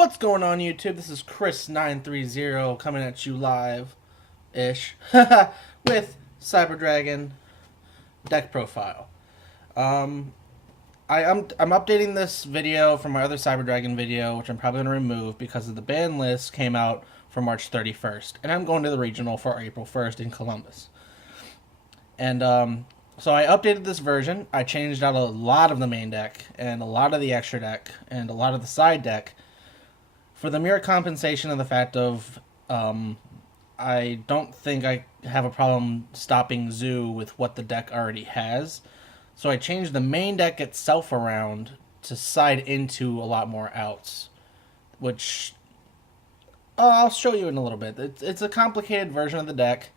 What's going on YouTube? This is Chris930 coming at you live-ish with Cyber Dragon deck profile. I'm updating this video from my other Cyber Dragon video, which I'm probably going to remove because of the ban list came out for March 31st. And I'm going to the regional for April 1st in Columbus. And so I updated this version. I changed out a lot of the main deck and a lot of the extra deck and a lot of the side deck for the mere compensation of the fact of I don't think I have a problem stopping Zoo with what the deck already has. So I changed the main deck itself around to side into a lot more outs, which I'll show you in a little bit. It's a complicated version of the deck.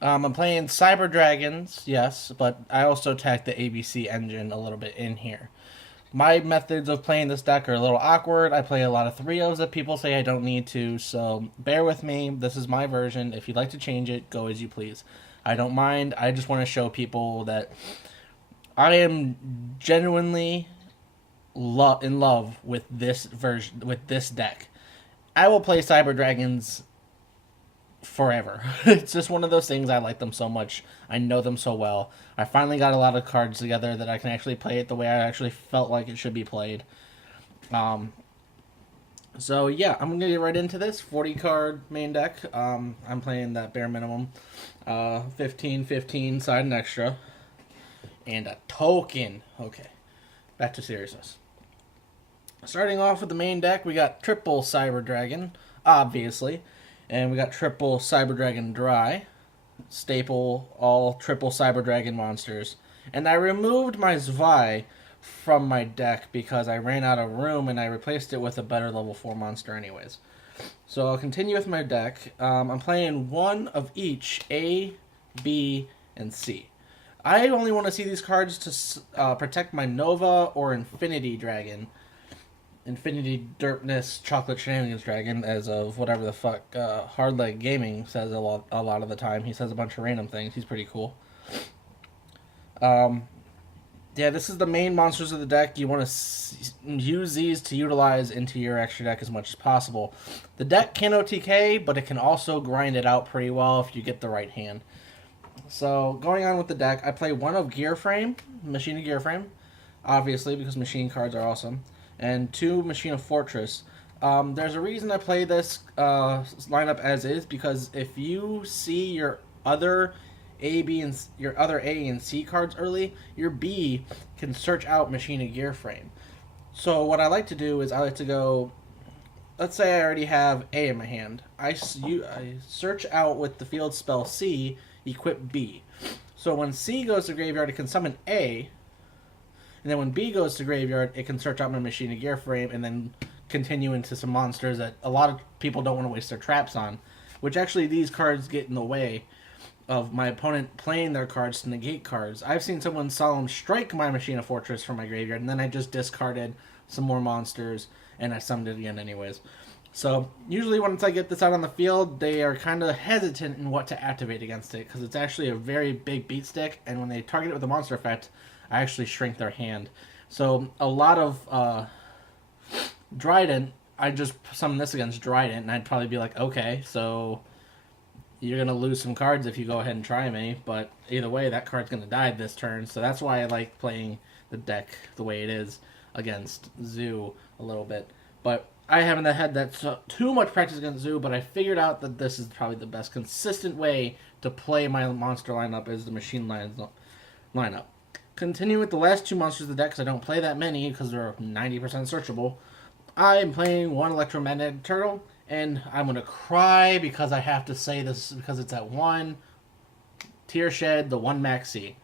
I'm playing Cyber Dragons, yes, but I also tacked the ABC engine a little bit in here. My methods of playing this deck are a little awkward. I play a lot of 3-0s that people say I don't need to, so bear with me. This is my version. If you'd like to change it, go as you please. I don't mind. I just want to show people that I am genuinely in love with this version, with this deck. I will play Cyber Dragons forever. It's just one of those things. I like them so much. I know them so well. I finally got a lot of cards together that I can actually play it the way I actually felt like it should be played. So yeah, I'm gonna get right into this 40 card main deck. I'm playing that bare minimum 15 side and extra and a token. Okay, back to seriousness. Starting off with the main deck, we got triple Cyber Dragon, obviously. And we got triple Cyber Dragon Dry. Staple, all triple Cyber Dragon monsters. And I removed my Zwei from my deck because I ran out of room and I replaced it with a better level 4 monster anyways. So I'll continue with my deck. I'm playing one of each, A, B, and C. I only want to see these cards to protect my Nova or Infinity Dragon. Infinity Derpness Chocolate Shenanigans Dragon, as of whatever the fuck Hardleg Gaming says a lot of the time. He says a bunch of random things. He's pretty cool. Yeah, this is the main monsters of the deck. You want to use these to utilize into your extra deck as much as possible. The deck can OTK, but it can also grind it out pretty well if you get the right hand. So, going on with the deck, I play one of Gear Frame, Machine of Gear Frame, obviously, because machine cards are awesome. And 2 Machine of Fortress. There's a reason I play this lineup as is, because if you see your other A, B, and your other A and C cards early, your B can search out Machine of Gear Frame. So what I like to do is I like to go. Let's say I already have A in my hand. I search out with the field spell C, equip B. So when C goes to graveyard, it can summon A. And then when B goes to graveyard, it can search out my Machine of Gear Frame and then continue into some monsters that a lot of people don't want to waste their traps on. Which actually these cards get in the way of my opponent playing their cards to negate cards. I've seen someone Solemn Strike my Machine of Fortress from my graveyard, and then I just discarded some more monsters and I summoned it again anyways. So usually once I get this out on the field, they are kind of hesitant in what to activate against it, because it's actually a very big beat stick, and when they target it with a monster effect, I actually shrink their hand. So a lot of Dryden, I just summon this against Dryden, and I'd probably be like, okay, so you're going to lose some cards if you go ahead and try me, but either way, that card's going to die this turn, so that's why I like playing the deck the way it is against Zoo a little bit. But I haven't had that too much practice against Zoo, but I figured out that this is probably the best consistent way to play my monster lineup is the machine lineup. Continue with the last 2 monsters of the deck, because I don't play that many, because they're 90% searchable. I am playing one Electromagnetic Turtle, and I'm going to cry because I have to say this, because it's at 1. Tear shed, the 1 Maxi.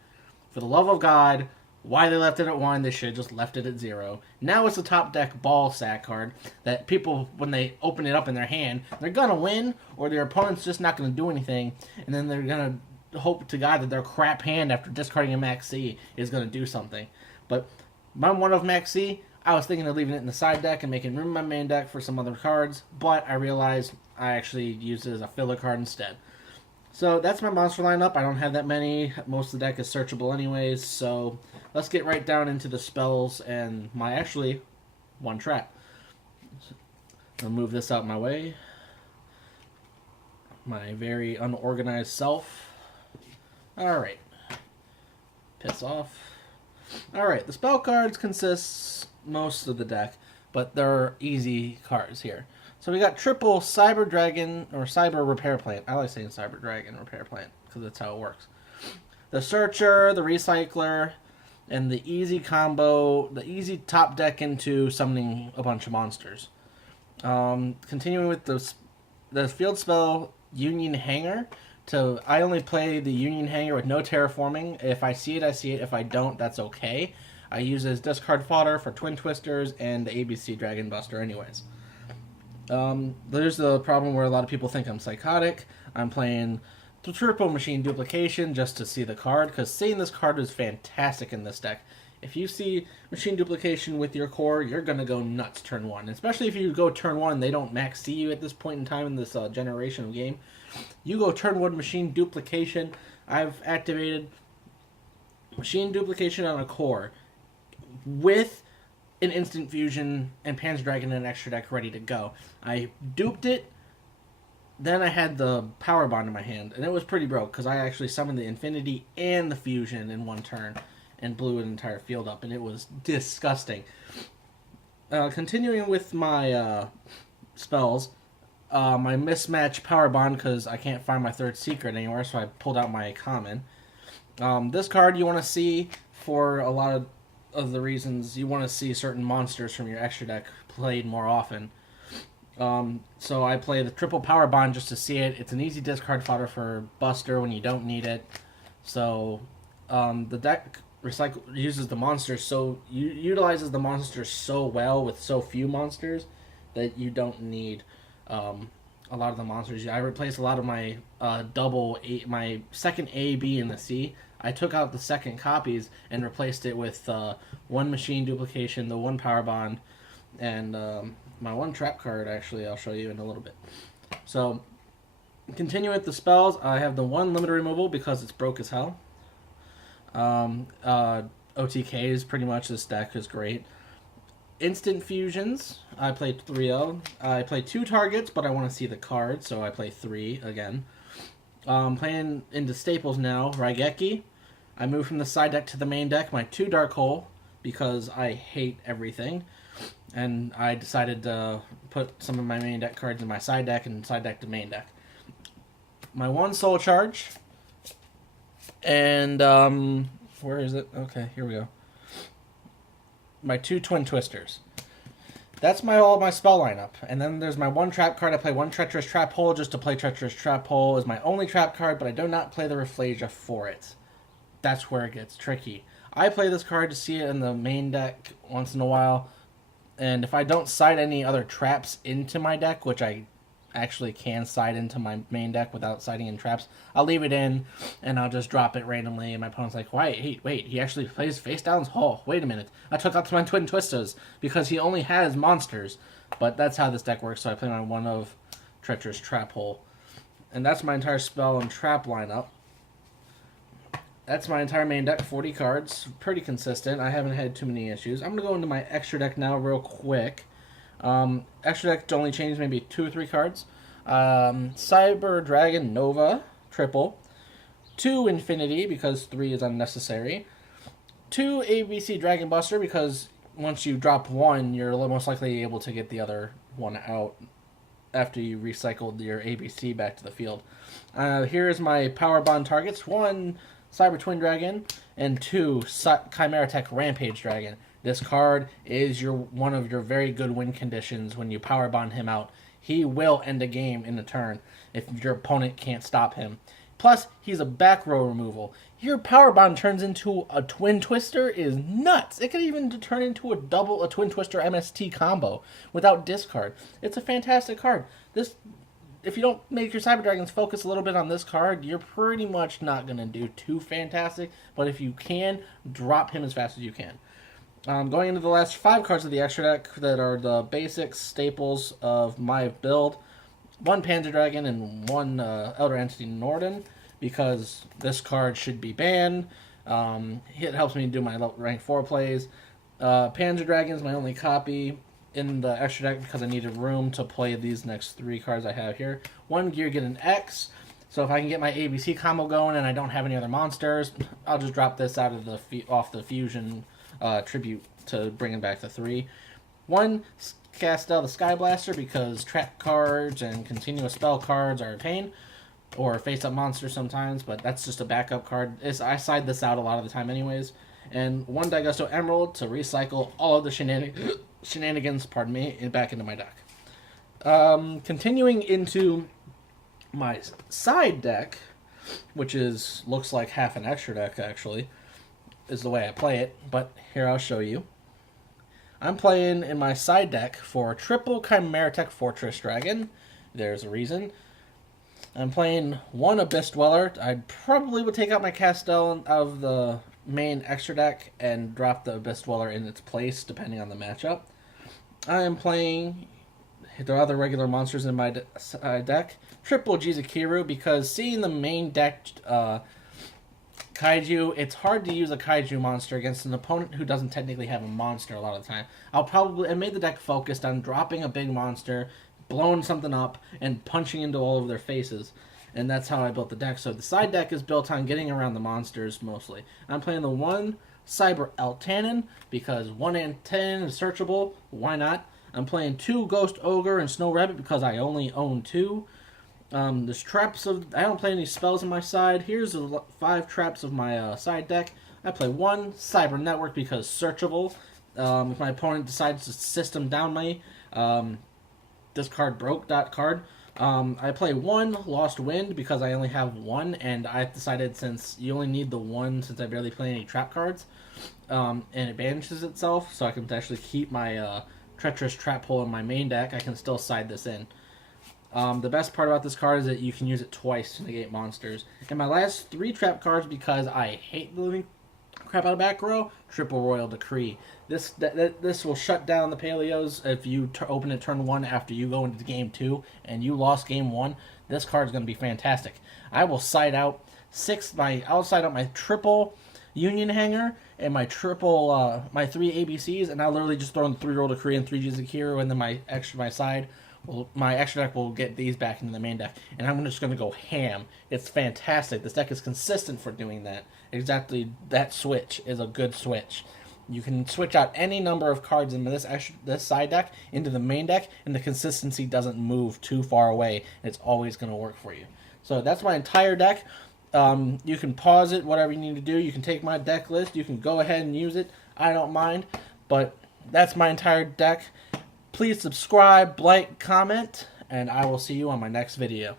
For the love of God, why they left it at 1, they should have just left it at 0. Now it's the top deck ball sack card that people, when they open it up in their hand, they're going to win, or their opponent's just not going to do anything, and then they're going to hope to God that their crap hand after discarding a Max C is going to do something. But my one of Max C, I was thinking of leaving it in the side deck and making room in my main deck for some other cards, but I realized I actually used it as a filler card instead. So that's my monster lineup. I don't have that many. Most of the deck is searchable anyways, so let's get right down into the spells and my actually one trap. I'll move this out my way. My very unorganized self. Alright. Piss off. Alright, the spell cards consists most of the deck, but there are easy cards here. So we got triple Cyber Dragon, or Cyber Repair Plant. I like saying Cyber Dragon Repair Plant, because that's how it works. The Searcher, the Recycler, and the easy combo, the easy top deck into summoning a bunch of monsters. Continuing with the field spell Union Hanger. I only play the Union Hanger with no terraforming. If I see it, I see it. If I don't, that's okay. I use it as discard fodder for Twin Twisters and the ABC Dragon Buster anyways. There's the problem where a lot of people think I'm psychotic. I'm playing the triple machine duplication just to see the card, because seeing this card is fantastic in this deck. If you see machine duplication with your core, you're going to go nuts turn 1. Especially if you go turn 1, they don't max see you at this point in time in this generation of game. You go turn 1 machine duplication. I've activated machine duplication on a core with an instant fusion and Panzer Dragon and an extra deck ready to go. I duped it. Then I had the power bond in my hand, and it was pretty broke because I actually summoned the infinity and the fusion in one turn and blew an entire field up, and it was disgusting. Continuing with my spells, my mismatch power bond, because I can't find my third secret anywhere, so I pulled out my common. This card you want to see for a lot of the reasons you want to see certain monsters from your extra deck played more often. So I play the triple power bond just to see it. It's an easy discard fodder for Buster when you don't need it. So the deck uses the monsters utilizes the monsters so well with so few monsters that you don't need a lot of the monsters. I replaced a lot of my my second A, B, and the C. I took out the second copies and replaced it with one machine duplication, the one power bond, and my one trap card. Actually, I'll show you in a little bit. So, continue with the spells. I have the one limiter removal because it's broke as hell. OTKs, pretty much this deck is great. Instant fusions, I played 3 of. I play 2 targets, but I want to see the card, so I play 3 again. Playing into staples now, Raigeki. I moved from the side deck to the main deck, my 2 Dark Hole, because I hate everything. And I decided to put some of my main deck cards in my side deck and side deck to main deck. My 1 Soul Charge. And, where is it? Okay, here we go. My 2 Twin Twisters. That's all my spell lineup. And then there's my 1 trap card. I play 1 Treacherous Trap Hole just to play Treacherous Trap Hole is my only trap card, but I do not play the Rafflesia for it. That's where it gets tricky. I play this card to see it in the main deck once in a while, and if I don't side any other traps into my deck, which I actually can side into my main deck without siding in traps, I'll leave it in, and I'll just drop it randomly, and my opponent's like, wait, he actually plays face downs? Oh, wait a minute. I took out my Twin Twisters, because he only has monsters. But that's how this deck works, so I play my 1 of Treacherous Trap Hole. And that's my entire spell and trap lineup. That's my entire main deck, 40 cards. Pretty consistent. I haven't had too many issues. I'm going to go into my extra deck now real quick. Extra deck only changed maybe 2 or 3 cards. Cyber Dragon Nova, triple. 2 Infinity, because 3 is unnecessary. 2 ABC Dragon Buster, because once you drop 1, you're most likely able to get the other one out after you recycled your ABC back to the field. Here's my Power Bond targets. 1 Cyber Twin Dragon, and 2 Chimera Tech Rampage Dragon. This card is one of your very good win conditions when you power bond him out. He will end a game in a turn if your opponent can't stop him. Plus, he's a back row removal. Your power bond turns into a Twin Twister is nuts. It could even turn into a Twin Twister MST combo without discard. It's a fantastic card. If you don't make your Cyber Dragons focus a little bit on this card, you're pretty much not going to do too fantastic. But if you can, drop him as fast as you can. Going into the last 5 cards of the extra deck that are the basic staples of my build. 1 Panzer Dragon and 1 Elder Entity Norden, because this card should be banned. It helps me do my rank 4 plays. Panzer Dragon is my only copy. in the extra deck because I needed room to play these next 3 cards I have here. 1 gear, get an X. So if I can get my ABC combo going and I don't have any other monsters, I'll just drop this out of the off the fusion tribute to bring it back to 3. 1, cast out the Sky Blaster because trap cards and continuous spell cards are a pain, or face-up monsters sometimes, but that's just a backup card. I side this out a lot of the time anyways. And 1 Daigusto Emerald to recycle all of the shenanigans, pardon me, back into my deck. Continuing into my side deck, which looks like half an extra deck actually, is the way I play it, but here I'll show you. I'm playing in my side deck for triple Chimeratech Fortress Dragon. There's a reason. I'm playing 1 Abyss Dweller. I probably would take out my Castel out of the main extra deck and drop the Abyss Dweller in its place depending on the matchup. I am playing the other regular monsters in my deck. Triple Jizukiru, because seeing the main deck Kaiju, it's hard to use a Kaiju monster against an opponent who doesn't technically have a monster a lot of the time. I made the deck focused on dropping a big monster, blowing something up, and punching into all of their faces. And that's how I built the deck. So the side deck is built on getting around the monsters mostly. I'm playing the 1 Cyber Eltanin because 1 Antanin is searchable. Why not? I'm playing 2 Ghost Ogre and Snow Rabbit because I only own 2. There's traps I don't play any spells on my side. Here's the 5 traps of my side deck. I play 1 Cyber Network because searchable. If my opponent decides to system down me, this card broke that card. I play 1 Lost Wind because I only have 1, and I decided since you only need the 1 since I barely play any trap cards, and it banishes itself, so I can actually keep my Treacherous Trap Hole in my main deck. I can still side this in. The best part about this card is that you can use it twice to negate monsters. And my last 3 trap cards, because I hate the living crap out of back row, Triple Royal Decree. This will shut down the Paleos if you open it turn 1 after you go into game 2 and you lost game 1. This card is going to be fantastic. I will side out I'll side out my triple Union Hanger and my triple my 3 ABCs, and I'll literally just throw in 3 Royal Decree and 3 Jizukiru, and then my side. Well, my extra deck will get these back into the main deck, and I'm just going to go ham. It's fantastic. This deck is consistent for doing that. Exactly, that switch is a good switch. You can switch out any number of cards in this side deck into the main deck, and the consistency doesn't move too far away. It's always going to work for you. So that's my entire deck. You can pause it, whatever you need to do. You can take my deck list. You can go ahead and use it. I don't mind, but that's my entire deck. Please subscribe, like, comment, and I will see you on my next video.